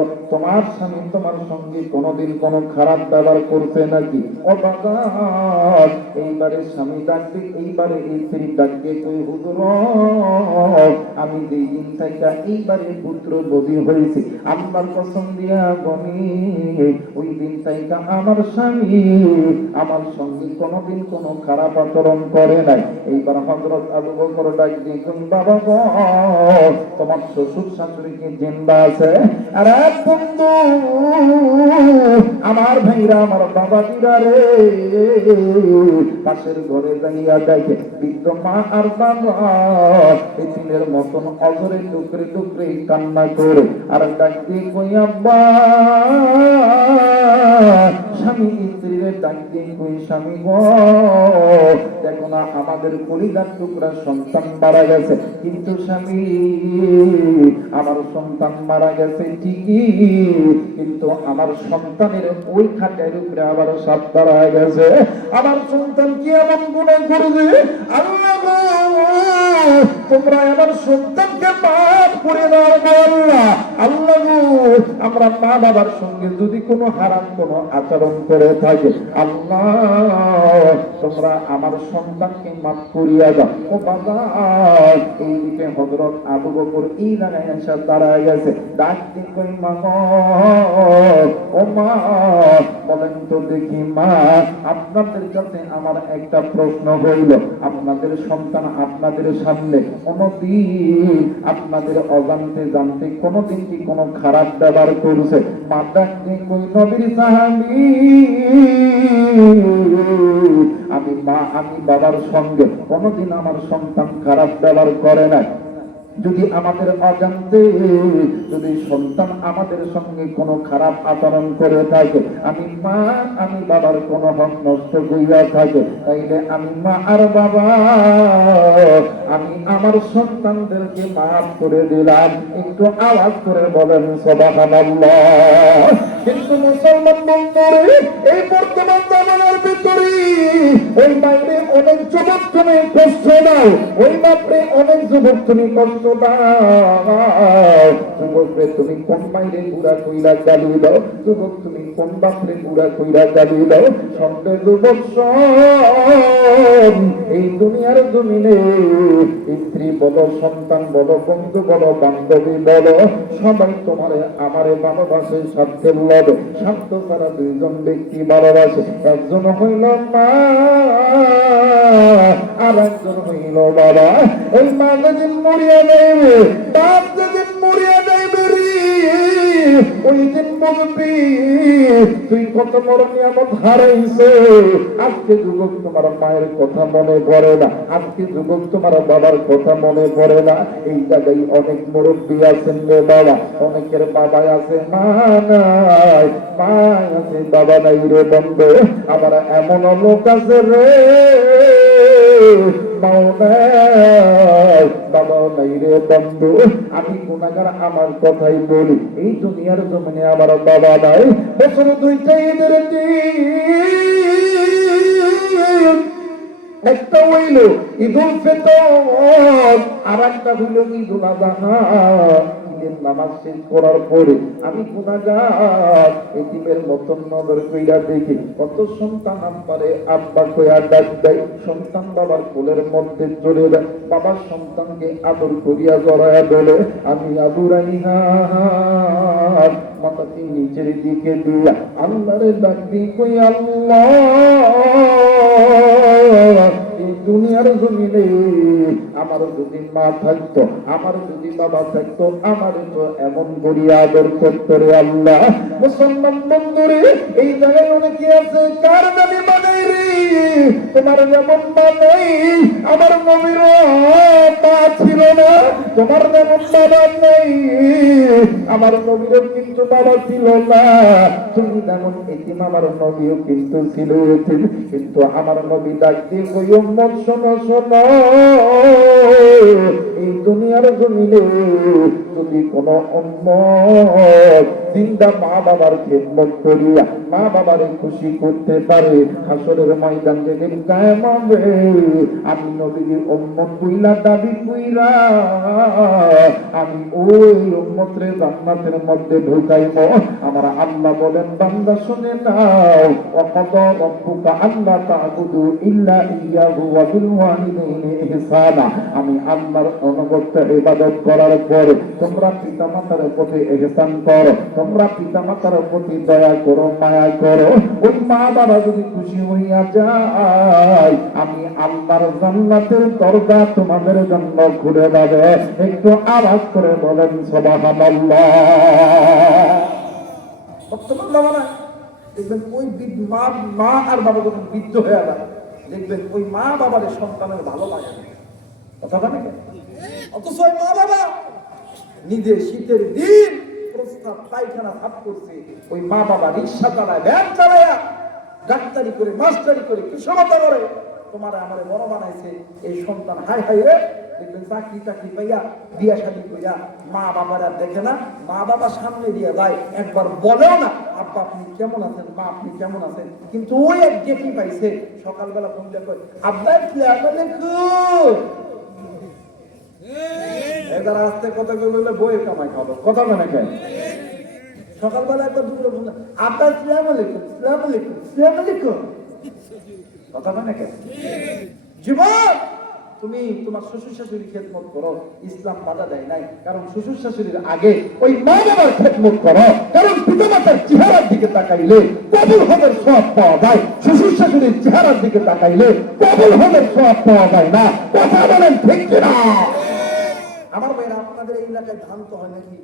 বলো, তোমার স্বামী তোমার সঙ্গে কোনোদিন কোনো খারাপ ব্যবহার করছে নাকি? ও বাবা, এইবারে স্বামী ডাকবে, এইবারে স্ত্রী ডাকবে, তুই হুজুর আমি যেই দিন থেকে এইবারে পুত্র বধূ হয়েছি, আল্লাহর কসম দিয়া বলি ওই দিন থেকে আমার স্বামী আমার সঙ্গে কোনোদিন কোনো খারাপ আচরণ করে নাই। এইবার হযরত আবু বকর ডাক দিয়ে, বাবা গো, তোমার শ্বশুর শাশুড়ি কি জিন্দা আছে? আরে বন্ধু, আমার ভাইরা, আমার বাবা দিরা রে, পাশের ঘরে দাঁড়িয়ে দেখে বৃদ্ধ মা আর বাবা এতিমের মতন অজরে টুকরে টুকরে কান্না করে আর ডাক দিয়ে কই আব্বা, স্বামী স্ত্রীর ডাক দিয়ে কই স্বামী গো, দেখো না আমাদের কলিজার টুকরা সন্তান মারা গেছে, কিন্তু স্বামী আমার সন্তান মারা গেছে ঠিকই, কিন্তু আমার সন্তানের ওই খাটের উপরে আবার সাপ দাঁড়ায় গেছে। আমার সন্তান কি এমন গুনাহ করবে? আল্লাহ গো, তোমরা আমার সন্তানকে মাফ করে দাও গো আল্লাহ। আল্লাহ গো, আমরা মা বাবার সঙ্গে যদি কোনো হারাম কোনো আচরণ করে থাকে, আল্লাহ তোমরা আমার সন্তানকে মাফ করিয়া দাও। ও বাবা, এইদিকে হযরত আবু বকর এই জায়গায় এসে দাঁড়ায় গেছে, ডাক দিয়ে কই মা, ও মা, বলেন তো দেখি মা, আপনাদের কাছে আমার একটা প্রশ্ন হইল, আপনাদের সন্তান আপনাদের সামনে কোনদিন আপনাদের অজান্তে জানতে কোনদিন কি কোনো খারাপ ব্যবহার করছে? মা ডাক দিয়ে কই নবীর সাহাবী, আমি মা আমি বাবার সঙ্গে কোনদিন আমার সন্তান খারাপ ব্যবহার করে না। যদি আমাদের অজান্তে যদি সন্তান আমাদের সঙ্গে কোনো খারাপ আচরণ করে থাকে, আমি মা আমি বাবার কোনো হক নষ্ট করিয়া থাকে, তাইলে আমি মা আর বাবা আমি আমার সন্তানদেরকে মাফ করে দিলাম। একটু আওয়াজ করে বলেন সুবহানাল্লাহ। কিন্তু মুসলমান বন্ধুরা, এই বর্তমান জামানার ভিতরে ওই বাইরে অনেক যুবক তুমি কষ্ট দাও, ওই বাপরে অনেক যুবক তুমি কষ্ট দাও। যুবকরে তুমি কোন বাইরে গুড়া কইরা গালি দাও, যুবক তুমি কোন বাপরে গুড়া কইরা গালি দাও। সঙ্গে যুবক এই দুনিয়ার জমিনে স্ত্রী বলো, সন্তান বলো, বন্ধু বলো, বান্ধবী বলো, সবাই তোমারে আমারে ভালোবাসে, স্বার্থের লড়ে। স্বার্থ ছাড়া দুইজন ব্যক্তি ভালোবাসে, একজন হইল মা আর একজন হইল বাবা। ওই মা যেদিন মরিয়া যাইবে, বাপ যেদিন মরিয়া যাইবে রে, ওই দিন বলবি তুই কত বড় নিয়ামত হারাইছে। আজকে যুবক তোমার মায়ের কথা মনে পড়ে না, আজকে যুবক তোমার বাবার কথা মনে পড়ে না। এই জায়গায় অনেক মুরব্বী আছেন রে বাবা, অনেকের বাবা আছে মা নাই, মা আছে বাবা নাই রে বন্ধু। আবার এমন লোক আছে রে মাও নাই বাবাও নাই রে বন্ধু। আমি গুনাহগার, আমার কথাই বলি, এই দুনিয়ার জমিনে আমার বাবা নাই। বছরে দুইটা ঈদের দিন, একটা হইল ঈদুল ফিতর আর একটা হইল ঈদুল আযহা। ঈদের নামাজ শেষ করার পরে আমি গুনাহগার এতিমের মতন নজর কইরা দেখি কত সন্তান আমারে আব্বা কইয়া ডাক দেয়, সন্তান বাবার কোলের মধ্যে চলে যায়, বাবার সন্তানকে আদর করিয়া জড়ায়া বলে আমি আদুরাইহা মাথাটি নিচের দিকে দিয়া আল্লাহরে ডাক দি কই আল্লাহ, এই দুনিয়ার জমিনে আমার যদি মা থাকতো, আমার যদি বাবা থাকতো, আমার তো এমন করিয়া আদর করতো রে আল্লাহ। মুসলমান বন্ধুরে, এই জায়গায় অনেকে আছে কার জানি বানাই রে, তোমার যেমন বানাই আমার নবীর মা ছিল না, তোমার যেমন বাবা নেই আমার নবীর কিন্তু বাবা ছিল না, তুমি যেমন এতিম আমার নবীও কিন্তু ছিল এতিম। কিন্তু আমার নবী ডাক দিয়ে কই উম্মত শোনো শোনো, এই দুনিয়ার জমিনে যদি কোনো উম্মত জিন্দা মা বাবার খেদমত করিয়া মা বাবারে খুশি করতে পারে, হাসরের ময়দান যেদিন কায়েম হবে, আমি নবীর উম্মত কইলা দাবি কইরা আমি ওই উম্মতরে জান্নাতের মধ্যে ঢুকাইব। আমার আল্লাহ বলেন, বান্দা শুনে নাও, ওয়াকাদা রাব্বুকা আল্লা তা'বুদু ইল্লা ইয়াহু ওয়া বিল ওয়ালিদাইনি ইহসানা। আমি আল্লাহর অনুগত্য ইবাদত করার পর তোমরা পিতামাতার প্রতি ইহসান করো, তোমরা পিতামাতার প্রতি দয়া করো, মায়া করো। ওই মা বাবা যদি খুশি হইয়া যায়, আমি আল্লাহর জান্নাতের দরজা তোমাদের জন্য খুলে দেবে। একটু আওয়াজ করে বলেন সুবহানাল্লাহ। বর্তমান জামানায় দেখবেন ওই মা আর বাবা যখন বৃদ্ধ হয়ে যায়, দেখবেন ওই মা বাবার সন্তানের ভালো লাগে না, কথা বলে না। অথচ ওই মা বাবা নিজে শীতের দিন প্রস্তাব পায়খানা সাফ করছে, ওই মা বাবা রিক্সা চালায়, ভ্যান চালায়, ডাক্তারি করে, মাস্টারি করে, কৃষকতা করে, তোমার আমারে বড় বানাইছে। এই সন্তান হাই হাই রে, দেখবেন চাকরি টাকরি পাইয়া বিয়া শাদী কইয়া মা বাবার আর দেখে না, মা বাবা সামনে দিয়ে যায়, একবার বলেও না আব্বা আপনি কেমন আছেন, মা আপনি কেমন আছেন। কিন্তু ওই এক গেটি পাইছে, সকালবেলা ফোন দিয়ে কয় আব্বা আসসালামু আলাইকুম। এবার আস্তে কথা বললে বইয়ের কামাই খাবো, কথা মনে কেন। সকালবেলা একটা দুপুরে ফোন, আব্বা আসসালামু আলাইকুম, আসসালামু আলাইকুম, আসসালামু আলাইকুম, কথা মনে কেন। জীবন তুমি তোমার শ্বশুর শাশুড়ির খেদমত করো, ইসলাম বাধা দেয় নাই। কারণ শ্বশুর শাশুড়ির আগে ওই মা বাবার খেদমত করো, কারণ পিতামাতার চেহারার দিকে তাকাইলে কবুল হজের সওয়াব পাওয়া যায়, শ্বশুর শাশুড়ির চেহারার দিকে তাকাইলে কবুল হজের সওয়াব পাওয়া যায় না। কথা বলেন ঠিক কিনা? আমার ভাইরা, আপনাদের এই এলাকায় ধান তো হয় নাকি?